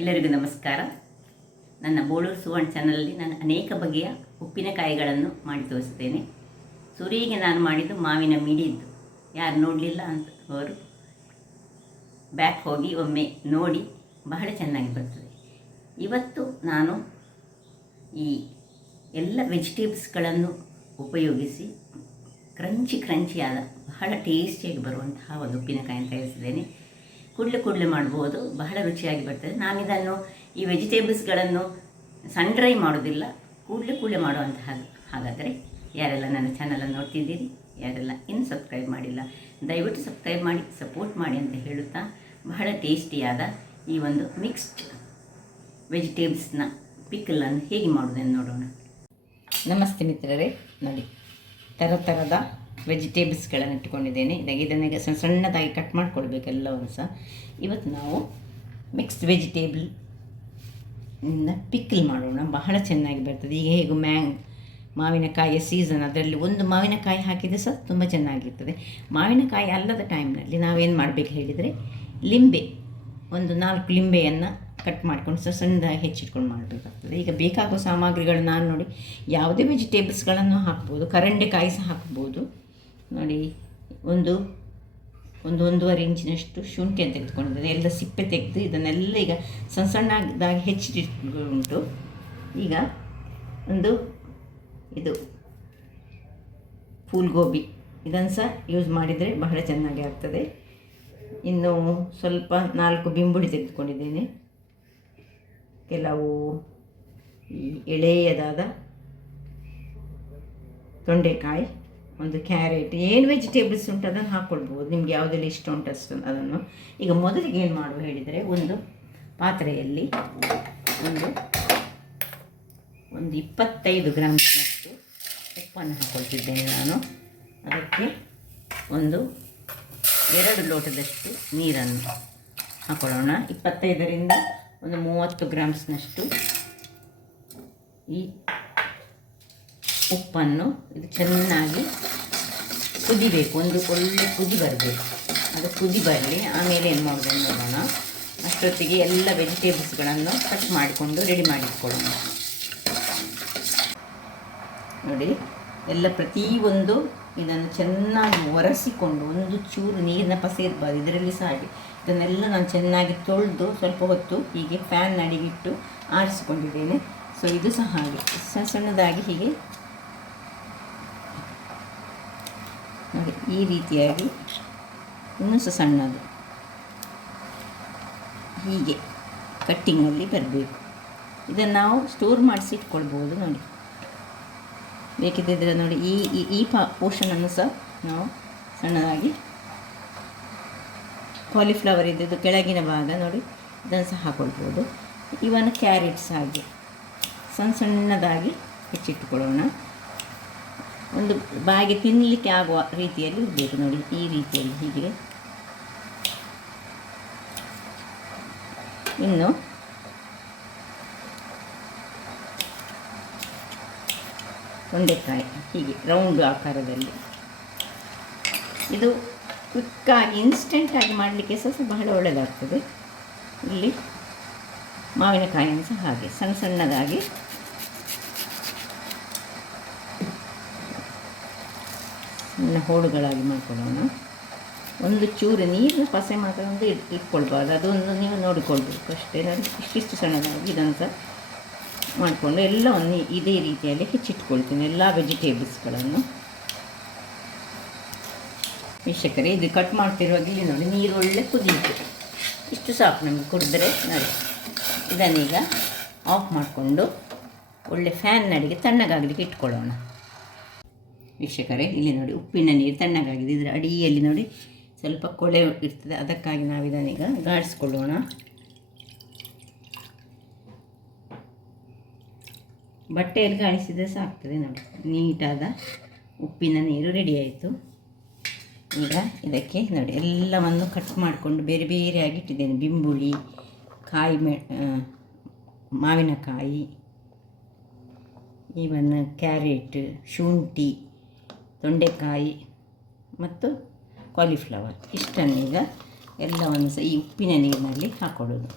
ಎಲ್ಲರಿಗೂ ನಮಸ್ಕಾರ. ನನ್ನ ಬೋಳೂರು ಸುವರ್ಣ ಚಾನಲಲ್ಲಿ ನಾನು ಅನೇಕ ಬಗೆಯ ಉಪ್ಪಿನಕಾಯಿಗಳನ್ನು ಮಾಡಿ ತೋರಿಸ್ತೇನೆ. ಸುರಿಗೆ ನಾನು ಮಾಡಿದ್ದು ಮಾವಿನ ಮಿಡಿದ್ದು. ಯಾರು ನೋಡಲಿಲ್ಲ ಅಂತ ಅವರು ಬ್ಯಾಕ್ ಹೋಗಿ ಒಮ್ಮೆ ನೋಡಿ, ಬಹಳ ಚೆನ್ನಾಗಿ ಬರ್ತದೆ. ಇವತ್ತು ನಾನು ಈ ಎಲ್ಲ ವೆಜಿಟೇಬಲ್ಸ್ಗಳನ್ನು ಉಪಯೋಗಿಸಿ ಕ್ರಂಚಿಯಾದ ಬಹಳ ಟೇಸ್ಟಿಯಾಗಿ ಬರುವಂತಹ ಒಂದು ಉಪ್ಪಿನಕಾಯಿಯನ್ನು ತಯಾರಿಸಿದ್ದೇನೆ. ಕೂಡಲೇ ಮಾಡ್ಬೋದು, ಬಹಳ ರುಚಿಯಾಗಿ ಬರ್ತದೆ. ನಾನಿದನ್ನು ಈ ವೆಜಿಟೇಬಲ್ಸ್ಗಳನ್ನು ಸನ್ ಡ್ರೈ ಮಾಡೋದಿಲ್ಲ, ಕೂಡಲೇ ಮಾಡುವಂತಹ. ಹಾಗಾದರೆ ಯಾರೆಲ್ಲ ನನ್ನ ಚಾನಲನ್ನು ನೋಡ್ತಿದ್ದೀರಿ, ಯಾರೆಲ್ಲ ಇನ್ನು ಸಬ್ಸ್ಕ್ರೈಬ್ ಮಾಡಿಲ್ಲ, ದಯವಿಟ್ಟು ಸಬ್ಸ್ಕ್ರೈಬ್ ಮಾಡಿ ಸಪೋರ್ಟ್ ಮಾಡಿ ಅಂತ ಹೇಳುತ್ತಾ, ಬಹಳ ಟೇಸ್ಟಿಯಾದ ಈ ಒಂದು ಮಿಕ್ಸ್ಡ್ ವೆಜಿಟೇಬಲ್ಸ್ನ ಪಿಕ್ಕಲನ್ನು ಹೇಗೆ ಮಾಡೋದನ್ನು ನೋಡೋಣ. ನಮಸ್ತೆ ಮಿತ್ರರೇ, ನೋಡಿ ಥರದ ವೆಜಿಟೇಬಲ್ಸ್ಗಳನ್ನು ಇಟ್ಕೊಂಡಿದ್ದೇನೆ. ಇದನ್ನೇ ಸಣ್ಣದಾಗಿ ಕಟ್ ಮಾಡಿಕೊಡ್ಬೇಕು ಎಲ್ಲವನ್ನು ಸಹ. ಇವತ್ತು ನಾವು ಮಿಕ್ಸ್ಡ್ ವೆಜಿಟೇಬಲ್ ಪಿಕ್ಕಲ್ ಮಾಡೋಣ, ಬಹಳ ಚೆನ್ನಾಗಿ ಬರ್ತದೆ. ಈಗ ಹೇಗೂ ಮಾವಿನಕಾಯಿಯ ಸೀಸನ್, ಅದರಲ್ಲಿ ಒಂದು ಮಾವಿನಕಾಯಿ ಹಾಕಿದರೆ ಸಹ ತುಂಬ ಚೆನ್ನಾಗಿರ್ತದೆ. ಮಾವಿನಕಾಯಿ ಅಲ್ಲದ ಟೈಮ್ನಲ್ಲಿ ನಾವೇನು ಮಾಡಬೇಕು ಹೇಳಿದರೆ, ಲಿಂಬೆ ಒಂದು 4 ಲಿಂಬೆಯನ್ನು ಕಟ್ ಮಾಡ್ಕೊಂಡು ಸಣ್ಣದಾಗಿ ಹೆಚ್ಚಿಟ್ಕೊಂಡು ಮಾಡಬೇಕಾಗ್ತದೆ. ಈಗ ಬೇಕಾಗುವ ಸಾಮಗ್ರಿಗಳು ನಾನು ನೋಡಿ, ಯಾವುದೇ ವೆಜಿಟೇಬಲ್ಸ್ಗಳನ್ನು ಹಾಕ್ಬೋದು, ಕರಂಡೆಕಾಯಿ ಸಹ ಹಾಕ್ಬೋದು. ನೋಡಿ, ಒಂದೂವರೆ ಇಂಚಿನಷ್ಟು ಶುಂಠಿಯನ್ನು ತೆಗೆದುಕೊಂಡಿದ್ದೇನೆ. ಎಲ್ಲ ಸಿಪ್ಪೆ ತೆಗೆದು ಇದನ್ನೆಲ್ಲ ಈಗ ಸಣ್ಣದಾಗಿ ಹೆಚ್ಚಿಟ್ಟುಂಟು. ಈಗ ಇದು ಫೂಲ್ ಗೋಬಿ, ಇದನ್ನು ಸಹ ಯೂಸ್ ಮಾಡಿದರೆ ಬಹಳ ಚೆನ್ನಾಗಿ ಆಗ್ತದೆ. ಇನ್ನು ಸ್ವಲ್ಪ 4 ಬಿಂಬುಳಿ ತೆಗೆದುಕೊಂಡಿದ್ದೇನೆ. ಕೆಲವು ಈ ಎಳೆಯದಾದ ತೊಂಡೆಕಾಯಿ, ಒಂದು ಕ್ಯಾರೆಟ್, ಏನು ವೆಜಿಟೇಬಲ್ಸ್ ಉಂಟು ಅದನ್ನು ಹಾಕ್ಕೊಳ್ಬೋದು, ನಿಮ್ಗೆ ಯಾವುದೆಲ್ಲ ಇಷ್ಟ ಉಂಟು ಅಷ್ಟು ಅದನ್ನು. ಈಗ ಮೊದಲಿಗೆ ಏನು ಮಾಡುವ ಹೇಳಿದರೆ, ಒಂದು ಪಾತ್ರೆಯಲ್ಲಿ ಒಂದು 25 ಗ್ರಾಮ್ನಷ್ಟು ಉಪ್ಪನ್ನು ಹಾಕ್ಕೊಳ್ತಿದ್ದೇನೆ ನಾನು. ಅದಕ್ಕೆ 2 ಲೋಟದಷ್ಟು ನೀರನ್ನು ಹಾಕೊಳ್ಳೋಣ. 25ರಿಂದ 30 ಗ್ರಾಮ್ಸ್ನಷ್ಟು ಈ ಉಪ್ಪನ್ನು ಇದು ಚೆನ್ನಾಗಿ ಕುದಿಬೇಕು. ಒಳ್ಳೆ ಕುದಿ ಬರಬೇಕು. ಅದು ಕುದಿ ಬರಲಿ, ಆಮೇಲೆ ಏನು ಮಾಡೋದನ್ನು ನೋಡೋಣ. ಅಷ್ಟೊತ್ತಿಗೆ ಎಲ್ಲ ವೆಜಿಟೇಬಲ್ಸ್ಗಳನ್ನು ಕಟ್ ಮಾಡಿಕೊಂಡು ರೆಡಿ ಮಾಡಿಟ್ಕೊಳ್ಳೋಣ. ನೋಡಿ, ಎಲ್ಲ ಪ್ರತಿಯೊಂದು ಇದನ್ನು ಚೆನ್ನಾಗಿ ಒರೆಸಿಕೊಂಡು, ಒಂದು ಚೂರು ನೀರಿನ ಪಸೆ ಇರಬಾರ್ದು ಇದರಲ್ಲಿ ಸಹ ಹಾಗೆ. ಇದನ್ನೆಲ್ಲ ನಾನು ಚೆನ್ನಾಗಿ ತೊಳೆದು ಸ್ವಲ್ಪ ಹೊತ್ತು ಹೀಗೆ ಫ್ಯಾನ್ ಅಡಿಗಿಟ್ಟು ಆರಿಸಿಕೊಂಡಿದ್ದೇನೆ. ಸೊ ಇದು ಸಹ ಹಾಗೆ ಸಣ್ಣದಾಗಿ ಹೀಗೆ ನೋಡಿ, ಈ ರೀತಿಯಾಗಿ ಇನ್ನೂ ಸಹ ಸಣ್ಣದು ಹೀಗೆ ಕಟ್ಟಿಂಗಲ್ಲಿ ಬರಬೇಕು. ಇದನ್ನು ನಾವು ಸ್ಟೋರ್ ಮಾಡಿಸಿ ಇಟ್ಕೊಳ್ಬೋದು. ನೋಡಿ, ಬೇಕಿದ್ದರೆ ನೋಡಿ, ಈ ಪೋರ್ಷನನ್ನು ಸಹ ನಾವು ಸಣ್ಣದಾಗಿ, ಕಾಲಿಫ್ಲವರ್ ಇದ್ದದ್ದು ಕೆಳಗಿನ ಭಾಗ ನೋಡಿ, ಇದನ್ನು ಸಹ ಹಾಕ್ಕೊಳ್ಬೋದು. ಇವನ್ ಕ್ಯಾರೆಟ್ಸ್ ಹಾಗೆ ಸಣ್ಣದಾಗಿ ಹೆಚ್ಚಿಟ್ಟುಕೊಳ್ಳೋಣ. ಒಂದು ಬಾಯಿಗೆ ತಿನ್ನಲಿಕ್ಕೆ ಆಗುವ ರೀತಿಯಲ್ಲಿ ಇರಬೇಕು. ನೋಡಿ, ಈ ರೀತಿಯಲ್ಲಿ ಹೀಗೆ. ಇನ್ನು ತೊಂಡೆಕಾಯಿ ಹೀಗೆ ರೌಂಡ್ ಆಕಾರದಲ್ಲಿ. ಇದು ಕ್ವಿಕ್ಕಾಗಿ ಇನ್ಸ್ಟೆಂಟಾಗಿ ಮಾಡಲಿಕ್ಕೆ ಸಹ ಬಹಳ ಒಳ್ಳೆಯದಾಗ್ತದೆ. ಇಲ್ಲಿ ಮಾವಿನಕಾಯಿಯನ್ನು ಸಹ ಹಾಗೆ ಸಣ್ಣದಾಗಿ ಸಣ್ಣ ಹೋಳುಗಳಾಗಿ ಮಾಡ್ಕೊಳ್ಳೋಣ. ಒಂದು ಚೂರು ನೀರಿನ ಪಸೆ ಮಾತ್ರ ಇಟ್ಕೊಳ್ಬಾರ್ದು, ಅದೊಂದು ನೀವು ನೋಡಿಕೊಳ್ಬೇಕು ಅಷ್ಟೇ. ನೋಡಿ, ಇಷ್ಟಿಷ್ಟು ಸಣ್ಣದಾಗಿ ಇದನ್ನು ಸಹ ಮಾಡಿಕೊಂಡು ಎಲ್ಲವನ್ನು ಇದೇ ರೀತಿಯಲ್ಲಿ ಹೆಚ್ಚಿಟ್ಕೊಳ್ತೀನಿ, ಎಲ್ಲ ವೆಜಿಟೇಬಲ್ಸ್ಗಳನ್ನು. ವೀಕ್ಷಕರೇ, ಇದು ಕಟ್ ಮಾಡ್ತಿರುವಾಗ ಇಲ್ಲಿ ನೋಡಿ, ನೀರು ಒಳ್ಳೆ ಕುದಿಯಿತು. ಇಷ್ಟು ಸಾಕು ನಮಗೆ ಕುಡಿದ್ರೆ. ನೋಡಿ, ಇದನ್ನೀಗ ಆಫ್ ಮಾಡಿಕೊಂಡು ಒಳ್ಳೆ ಫ್ಯಾನ್ ಅಡಿಗೆ ತಣ್ಣಗಾಗಲಿಕ್ಕೆ ಇಟ್ಕೊಳ್ಳೋಣ. ವೀಕ್ಷಕರೇ, ಇಲ್ಲಿ ನೋಡಿ, ಉಪ್ಪಿನ ನೀರು ತಣ್ಣಗಾಗಿದೆ. ಇದರ ಅಡಿಯಲ್ಲಿ ನೋಡಿ ಸ್ವಲ್ಪ ಕೊಳೆ ಇರ್ತದೆ, ಅದಕ್ಕಾಗಿ ನಾವು ಇದನ್ನೀಗ ಗಾಳಿಸ್ಕೊಳ್ಳೋಣ. ಬಟ್ಟೆಯಲ್ಲಿ ಗಾಳಿಸಿದರೆ ಸಾಕ್ತದೆ. ನೋಡಿ, ನೀಟಾದ ಉಪ್ಪಿನ ನೀರು ರೆಡಿ ಆಯಿತು. ಈಗ ಇದಕ್ಕೆ ನೋಡಿ, ಎಲ್ಲವನ್ನು ಕಟ್ ಮಾಡಿಕೊಂಡು ಬೇರೆ ಬೇರೆಯಾಗಿ ಇಟ್ಟಿದ್ದೇನೆ. ಬಿಂಬುಳಿ, ಮಾವಿನಕಾಯಿ, ಇವನ್ ಕ್ಯಾರೆಟ್, ಶುಂಠಿ, ತೊಂಡೆಕಾಯಿ ಮತ್ತು ಕಾಲಿಫ್ಲವರ್, ಇಷ್ಟನ್ನೀಗ ಎಲ್ಲವನ್ನು ಸಹ ಈ ಉಪ್ಪಿನ ನೀರಿನಲ್ಲಿ ಹಾಕ್ಕೊಳ್ಳೋದು.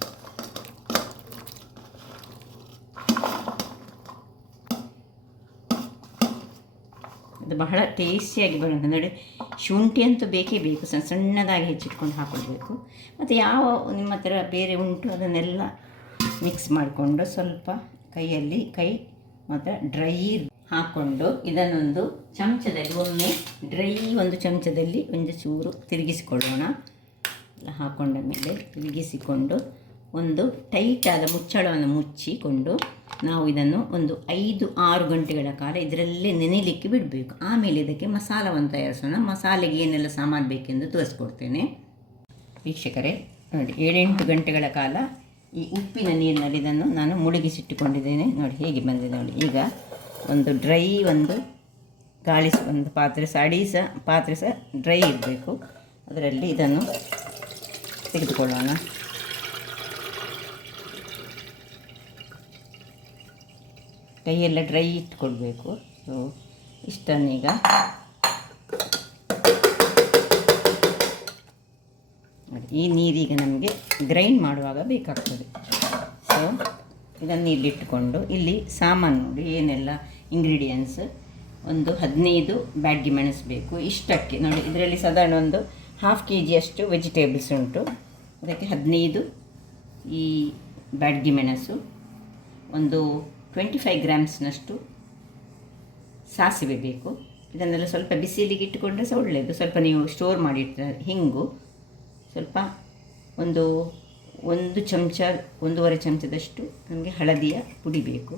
ಮತ್ತು ಬಹಳ ಟೇಸ್ಟಿಯಾಗಿ ಬರುತ್ತೆ. ನೋಡಿ, ಶುಂಠಿ ಅಂತೂ ಬೇಕೇ ಬೇಕು, ಸಣ್ಣದಾಗಿ ಹೆಚ್ಚಿಟ್ಕೊಂಡು ಹಾಕ್ಕೊಳ್ಬೇಕು. ಮತ್ತು ಯಾವ ನಿಮ್ಮ ಹತ್ರ ಬೇರೆ ಉಂಟು ಅದನ್ನೆಲ್ಲ ಮಿಕ್ಸ್ ಮಾಡಿಕೊಂಡು ಸ್ವಲ್ಪ ಕೈಯಲ್ಲಿ ಕೈ ಮತ್ತು ಡ್ರೈ ಹಾಕ್ಕೊಂಡು ಇದನ್ನೊಂದು ಚಮಚದಲ್ಲಿ ಒಮ್ಮೆ ಡ್ರೈ ಒಂದು ಚಮಚದಲ್ಲಿ ಒಂದು ಚೂರು ತಿರುಗಿಸಿಕೊಳ್ಳೋಣ. ಹಾಕ್ಕೊಂಡ ಮೇಲೆ ತಿರುಗಿಸಿಕೊಂಡು ಒಂದು ಟೈಟಾದ ಮುಚ್ಚಳವನ್ನು ಮುಚ್ಚಿಕೊಂಡು ನಾವು ಇದನ್ನು ಒಂದು 5-6 ಗಂಟೆಗಳ ಕಾಲ ಇದರಲ್ಲೇ ನೆನೆಯಲಿಕ್ಕೆ ಬಿಡಬೇಕು. ಆಮೇಲೆ ಇದಕ್ಕೆ ಮಸಾಲವನ್ನು ತಯಾರಿಸೋಣ. ಮಸಾಲೆಗೆ ಏನೆಲ್ಲ ಸಾಮಾನು ಬೇಕೆಂದು ತೋರಿಸ್ಕೊಡ್ತೇನೆ ವೀಕ್ಷಕರೇ. ನೋಡಿ, 7-8 ಗಂಟೆಗಳ ಕಾಲ ಈ ಉಪ್ಪಿನ ನೀರಿನಲ್ಲಿ ಇದನ್ನು ನಾನು ಮುಳುಗಿಸಿಟ್ಟುಕೊಂಡಿದ್ದೇನೆ. ನೋಡಿ ಹೇಗೆ ಬಂದಿದೆ ನೋಡಿ. ಈಗ ಒಂದು ಡ್ರೈ ಒಂದು ಒಂದು ಪಾತ್ರೆ ಸಹ ಪಾತ್ರೆ ಸಹ ಡ್ರೈ ಇರಬೇಕು. ಅದರಲ್ಲಿ ಇದನ್ನು ತೆಗೆದುಕೊಳ್ಳೋಣ. ಕೈಯೆಲ್ಲ ಡ್ರೈ ಇಟ್ಕೊಳ್ಬೇಕು. ಸೊ ಇಷ್ಟನ್ನೀಗ ಈ ನೀರೀಗ ನಮಗೆ ಗ್ರೈಂಡ್ ಮಾಡುವಾಗ ಬೇಕಾಗ್ತದೆ. ಸೊ ಇದನ್ನು ಇಲ್ಲಿಟ್ಟುಕೊಂಡು ಇಲ್ಲಿ ಸಾಮಾನು ನೋಡಿ ಏನೆಲ್ಲ ಇಂಗ್ರೀಡಿಯೆಂಟ್ಸ್. ಒಂದು 15 ಬ್ಯಾಡಗಿ ಮೆಣಸು ಬೇಕು. ಇಷ್ಟಕ್ಕೆ ನೋಡಿ, ಇದರಲ್ಲಿ ಸಾಧಾರಣ ಒಂದು 1/2 kg ವೆಜಿಟೇಬಲ್ಸ್ ಉಂಟು. ಅದಕ್ಕೆ 15 ಈ ಬ್ಯಾಡಗಿ ಮೆಣಸು, ಒಂದು 25 ಗ್ರಾಮ್ಸ್ನಷ್ಟು ಸಾಸಿವೆ ಬೇಕು. ಇದನ್ನೆಲ್ಲ ಸ್ವಲ್ಪ ಬಿಸಿಲಿಗೆ ಇಟ್ಟುಕೊಂಡ್ರೆ ಸಹ ಒಳ್ಳೆಯದು. ಸ್ವಲ್ಪ ನೀವು ಸ್ಟೋರ್ ಮಾಡಿರ್ತಾರೆ. ಹಿಂಗು ಸ್ವಲ್ಪ ಒಂದು 1 ಚಮಚ 1.5 ಚಮಚದಷ್ಟು ನಮಗೆ ಹಳದಿಯ ಪುಡಿ ಬೇಕು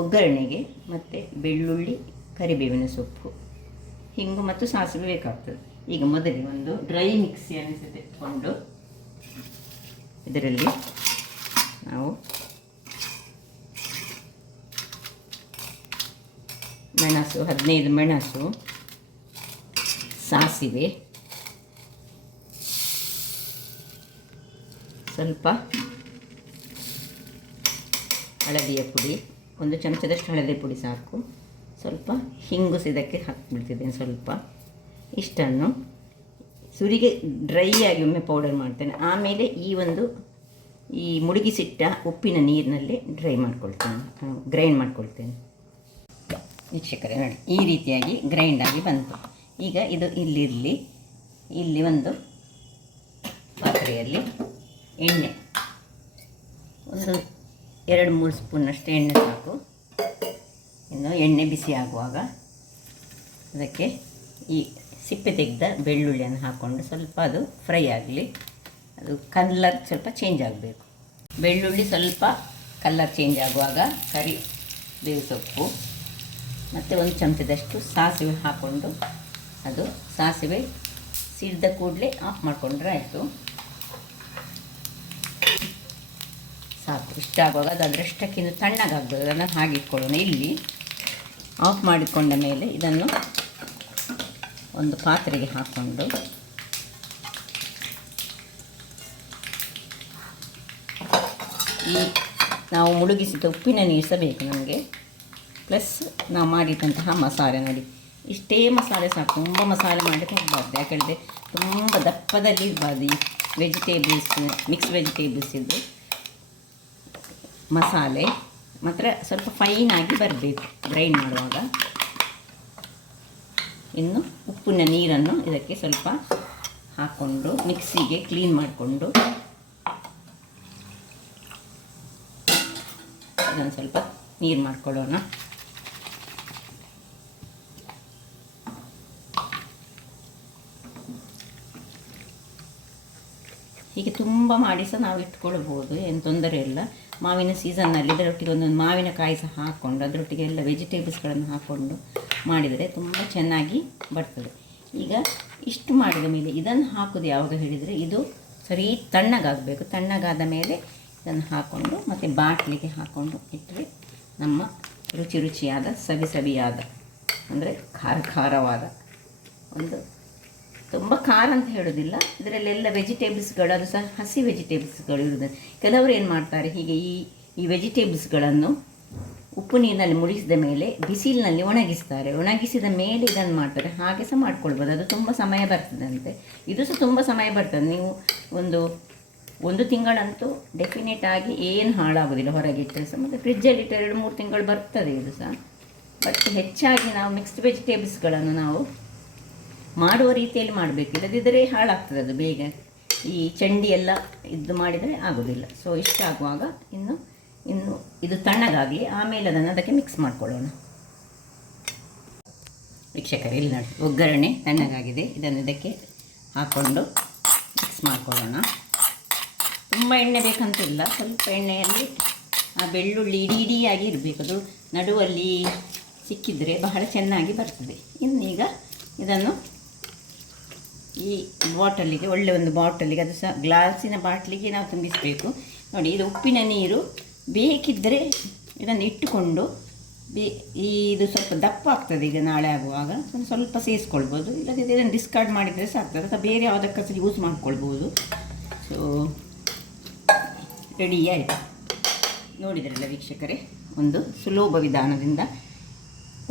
ಒಗ್ಗರಣೆಗೆ. ಮತ್ತು ಬೆಳ್ಳುಳ್ಳಿ, ಕರಿಬೇವಿನ ಸೊಪ್ಪು, ಹಿಂಗು ಮತ್ತು ಸಾಸಿವೆ ಬೇಕಾಗ್ತದೆ. ಈಗ ಮೊದಲಿಗೆ ಒಂದು ಡ್ರೈ ಮಿಕ್ಸಿಯನ್ನು ತೆಗೆದುಕೊಂಡು ಇದರಲ್ಲಿ ನಾವು ಮೆಣಸು 15 ಮೆಣಸು, ಸಾಸಿವೆ, ಸ್ವಲ್ಪ ಹಳದಿಯ ಪುಡಿ, 1 ಚಮಚದಷ್ಟು ಹಳದಿ ಪುಡಿ ಸಾಕು. ಸ್ವಲ್ಪ ಹಿಂಗು ಇದಕ್ಕೆ ಹಾಕಿಬಿಡ್ತಿದ್ದೇನೆ ಸ್ವಲ್ಪ. ಇಷ್ಟನ್ನು ಸುರಿಗೆ ಡ್ರೈ ಆಗಿ ಒಮ್ಮೆ ಪೌಡರ್ ಮಾಡ್ತೇನೆ. ಆಮೇಲೆ ಈ ಮುಳುಗಿಸಿಟ್ಟ ಉಪ್ಪಿನ ನೀರಿನಲ್ಲಿ ಗ್ರೈಂಡ್ ಮಾಡ್ಕೊಳ್ತೇನೆ ವೀಕ್ಷಕರೇ. ನೋಡಿ, ಈ ರೀತಿಯಾಗಿ ಗ್ರೈಂಡ್ ಆಗಿ ಬಂತು. ಈಗ ಇದು ಇಲ್ಲಿರಲಿ. ಇಲ್ಲಿ ಒಂದು ಪಾತ್ರೆಯಲ್ಲಿ ಎಣ್ಣೆ ಒಂದು 2-3 ಸ್ಪೂನಷ್ಟು ಎಣ್ಣೆ ಸಾಕು. ಇನ್ನು ಎಣ್ಣೆ ಬಿಸಿ ಆಗುವಾಗ ಅದಕ್ಕೆ ಈ ಸಿಪ್ಪೆ ತೆಗೆದ ಬೆಳ್ಳುಳ್ಳಿಯನ್ನು ಹಾಕ್ಕೊಂಡು ಸ್ವಲ್ಪ ಅದು ಫ್ರೈ ಆಗಲಿ. ಅದು ಕಲರ್ ಸ್ವಲ್ಪ ಚೇಂಜ್ ಆಗಬೇಕು. ಬೆಳ್ಳುಳ್ಳಿ ಸ್ವಲ್ಪ ಕಲರ್ ಚೇಂಜ್ ಆಗುವಾಗ ಕರಿಬೇವು ಸೊಪ್ಪು ಮತ್ತು 1 ಚಮಚದಷ್ಟು ಸಾಸಿವೆ ಹಾಕ್ಕೊಂಡು ಅದು ಸಾಸಿವೆ ಸಿಡಿದ ಕೂಡಲೇ ಆಫ್ ಮಾಡಿಕೊಂಡ್ರೆ ಆಯಿತು. ಸಾಕು. ಇಷ್ಟ ಆಗುವಾಗ ಅದು ಅದರಷ್ಟಕ್ಕಿಂತ ತಣ್ಣಗಾಗ್ಬೋದು. ಅದನ್ನು ಹಾಗೆ ಇಟ್ಕೊಳ್ಳೋಣ. ಇಲ್ಲಿ ಆಫ್ ಮಾಡಿಕೊಂಡ ಮೇಲೆ ಇದನ್ನು ಒಂದು ಪಾತ್ರೆಗೆ ಹಾಕ್ಕೊಂಡು ಈ ನಾವು ಮುಳುಗಿಸಿದ ಉಪ್ಪಿನ ನೀರು ಸಹ ಬೇಕು ನಮಗೆ. ಪ್ಲಸ್ ನಾವು ಮಾಡಿದಂತಹ ಮಸಾಲೆ ನೋಡಿ, ಇಷ್ಟೇ ಮಸಾಲೆ ಸಾಕು. ತುಂಬ ಮಸಾಲೆ ಮಾಡಲಿಕ್ಕೆ ಹೋಗಬಾರ್ದು. ಯಾಕೆಂದರೆ ತುಂಬ ದಪ್ಪದಲ್ಲಿ ಇರಬಾರ್ದು. ಈ ವೆಜಿಟೇಬಲ್ಸ್ ಮಿಕ್ಸ್ ವೆಜಿಟೇಬಲ್ಸ್ ಇದ್ದು ಮಸಾಲೆ ಮಾತ್ರ ಸ್ವಲ್ಪ ಫೈನಾಗಿ ಬರಬೇಕು ಗ್ರೈಂಡ್ ಮಾಡುವಾಗ. ಇನ್ನು ಉಪ್ಪಿನ ನೀರನ್ನು ಇದಕ್ಕೆ ಸ್ವಲ್ಪ ಹಾಕ್ಕೊಂಡು ಮಿಕ್ಸಿಗೆ ಕ್ಲೀನ್ ಮಾಡಿಕೊಂಡು ಇದನ್ನು ಸ್ವಲ್ಪ ನೀರು ಮಾಡ್ಕೊಳ್ಳೋಣ. ಹೀಗೆ ತುಂಬ ಮಾಡಿ ಸಹ ನಾವು ಇಟ್ಕೊಳ್ಬೋದು, ಏನು ತೊಂದರೆ ಇಲ್ಲ. ಮಾವಿನ ಸೀಸನ್ನಲ್ಲಿ ಇದರೊಟ್ಟಿಗೆ ಒಂದೊಂದು ಮಾವಿನಕಾಯಿ ಸಹ ಹಾಕ್ಕೊಂಡು ಅದರೊಟ್ಟಿಗೆ ಎಲ್ಲ ವೆಜಿಟೇಬಲ್ಸ್ಗಳನ್ನು ಹಾಕ್ಕೊಂಡು ಮಾಡಿದರೆ ತುಂಬ ಚೆನ್ನಾಗಿ ಬರ್ತದೆ. ಈಗ ಇಷ್ಟು ಮಾಡಿದ ಮೇಲೆ ಇದನ್ನು ಹಾಕೋದು ಯಾವಾಗ ಹೇಳಿದರೆ, ಇದು ಸರಿ ತಣ್ಣಗಾಗಬೇಕು. ತಣ್ಣಗಾದ ಮೇಲೆ ಇದನ್ನು ಹಾಕ್ಕೊಂಡು ಮತ್ತು ಬಾಟ್ಲಿಗೆ ಹಾಕ್ಕೊಂಡು ಇಟ್ಟರೆ ನಮ್ಮ ರುಚಿಯಾದ ಸವಿಯಾದ ಅಂದರೆ ಖಾರವಾದ ಒಂದು, ತುಂಬ ಖಾರ ಅಂತ ಹೇಳೋದಿಲ್ಲ, ಇದರಲ್ಲೆಲ್ಲ ವೆಜಿಟೇಬಲ್ಸ್ಗಳು ಅದು ಸಹ ಹಸಿ ವೆಜಿಟೇಬಲ್ಸ್ಗಳು ಇರೋದು. ಕೆಲವರು ಏನು ಮಾಡ್ತಾರೆ, ಹೀಗೆ ಈ ವೆಜಿಟೇಬಲ್ಸ್ಗಳನ್ನು ಉಪ್ಪು ನೀರಿನಲ್ಲಿ ಮುಳುಗಿಸಿದ ಮೇಲೆ ಬಿಸಿಲಿನಲ್ಲಿ ಒಣಗಿಸ್ತಾರೆ. ಒಣಗಿಸಿದ ಮೇಲೆ ಇದನ್ನು ಮಾಡ್ತಾರೆ. ಹಾಗೆ ಸಹ ಮಾಡ್ಕೊಳ್ಬೋದು. ಅದು ತುಂಬ ಸಮಯ ಬರ್ತದಂತೆ. ಇದು ಸಹ ತುಂಬ ಸಮಯ ಬರ್ತದೆ. ನೀವು ಒಂದು ತಿಂಗಳಂತೂ ಡೆಫಿನೆಟ್ ಆಗಿ ಏನು ಹಾಳಾಗೋದಿಲ್ಲ. ಹೊರಗೆ ಇಟ್ಟರೆ ಸಹ ಮತ್ತು ಫ್ರಿಜ್ಜಲ್ಲಿ ಇಟ್ಟರೆ 2-3 ತಿಂಗಳು ಬರ್ತದೆ ಇದು ಸಹ. ಬಟ್ ಹೆಚ್ಚಾಗಿ ನಾವು ಮಿಕ್ಸ್ಡ್ ವೆಜಿಟೇಬಲ್ಸ್ಗಳನ್ನು ನಾವು ಮಾಡುವ ರೀತಿಯಲ್ಲಿ ಮಾಡಬೇಕು, ಇಲ್ಲದಿದ್ದರೆ ಹಾಳಾಗ್ತದೆ ಅದು ಬೇಗ. ಈ ಚಂಡಿ ಎಲ್ಲ ಇದು ಮಾಡಿದರೆ ಆಗೋದಿಲ್ಲ. ಸೊ ಇಷ್ಟ ಆಗುವಾಗ ಇನ್ನು ಇದು ತಣ್ಣಗಾಗಲಿ, ಆಮೇಲೆ ಅದನ್ನು ಅದಕ್ಕೆ ಮಿಕ್ಸ್ ಮಾಡ್ಕೊಳ್ಳೋಣ. ವೀಕ್ಷಕರೇ, ಇಲ್ಲಿ ನೋಡಿ ಒಗ್ಗರಣೆ ತಣ್ಣಗಾಗಿದೆ. ಇದನ್ನು ಇದಕ್ಕೆ ಹಾಕ್ಕೊಂಡು ಮಿಕ್ಸ್ ಮಾಡ್ಕೊಳ್ಳೋಣ. ತುಂಬ ಎಣ್ಣೆ ಬೇಕಂತಿಲ್ಲ, ಸ್ವಲ್ಪ ಎಣ್ಣೆಯಲ್ಲಿ ಆ ಬೆಳ್ಳುಳ್ಳಿ ಇಡೀಯಾಗಿ ಇರಬೇಕು. ಅದು ನಡುವಲ್ಲಿ ಸಿಕ್ಕಿದರೆ ಬಹಳ ಚೆನ್ನಾಗಿ ಬರ್ತದೆ. ಇನ್ನೀಗ ಇದನ್ನು ಈ ಬಾಟಲಿಗೆ, ಒಳ್ಳೆ ಒಂದು ಬಾಟಲಿಗೆ, ಅದು ಸಹ ಗ್ಲಾಸಿನ ಬಾಟ್ಲಿಗೆ ನಾವು ತುಂಬಿಸಬೇಕು. ನೋಡಿ, ಇದು ಉಪ್ಪಿನ ನೀರು ಬೇಕಿದ್ದರೆ ಇದನ್ನು ಇಟ್ಟುಕೊಂಡು ಇದು ಸ್ವಲ್ಪ ದಪ್ಪ ಆಗ್ತದೆ. ಈಗ ನಾಳೆ ಆಗುವಾಗ ಸ್ವಲ್ಪ ಸೇರಿಸ್ಕೊಳ್ಬೋದು, ಇಲ್ಲದಿದ್ದರೆ ಇದನ್ನು ಡಿಸ್ಕಾರ್ಡ್ ಮಾಡಿದರೆ ಸಾಕ್ತದೆ, ಅಥವಾ ಬೇರೆ ಯಾವುದಕ್ಕೆ ಯೂಸ್ ಮಾಡ್ಕೊಳ್ಬೋದು. ಸೊ ರೆಡಿ ಆಯಿತು. ನೋಡಿದ್ರಲ್ಲ ವೀಕ್ಷಕರೇ, ಒಂದು ಸುಲಭ ವಿಧಾನದಿಂದ.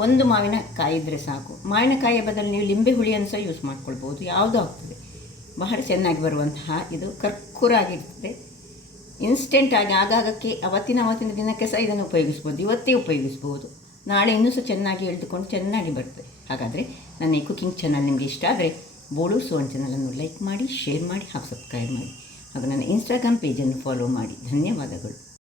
ಒಂದು ಮಾವಿನಕಾಯಿ ಇದ್ದರೆ ಸಾಕು. ಮಾವಿನಕಾಯಿಯ ಬದಲು ನೀವು ಲಿಂಬೆ ಹುಳಿಯನ್ನು ಸಹ ಯೂಸ್ ಮಾಡ್ಕೊಳ್ಬೋದು, ಯಾವುದೂ ಆಗ್ತದೆ. ಬಹಳ ಚೆನ್ನಾಗಿ ಬರುವಂತಹ ಇದು ಕರ್ಕೂರಾಗಿರ್ತದೆ. ಇನ್ಸ್ಟೆಂಟಾಗಿ ಆಗಾಗಕ್ಕೆ ಅವತ್ತಿನ ದಿನಕ್ಕೆ ಸಹ ಇದನ್ನು ಉಪಯೋಗಿಸ್ಬೋದು, ಇವತ್ತೇ ಉಪಯೋಗಿಸ್ಬೋದು, ನಾಳೆ ಇನ್ನೂ ಸಹ ಚೆನ್ನಾಗಿ ಎಳೆದುಕೊಂಡು ಚೆನ್ನಾಗಿ ಬರ್ತದೆ. ಹಾಗಾದರೆ ನನ್ನ ಈ ಕುಕಿಂಗ್ ಚಾನಲ್ ನಿಮಗೆ ಇಷ್ಟ ಆದರೆ ಬೋಳು ಸುವರ್ಣ ಚಾನಲನ್ನು ಲೈಕ್ ಮಾಡಿ, ಶೇರ್ ಮಾಡಿ ಹಾಗೂ ಸಬ್ಸ್ಕ್ರೈಬ್ ಮಾಡಿ, ಹಾಗೂ ನನ್ನ ಇನ್ಸ್ಟಾಗ್ರಾಮ್ ಪೇಜನ್ನು ಫಾಲೋ ಮಾಡಿ. ಧನ್ಯವಾದಗಳು.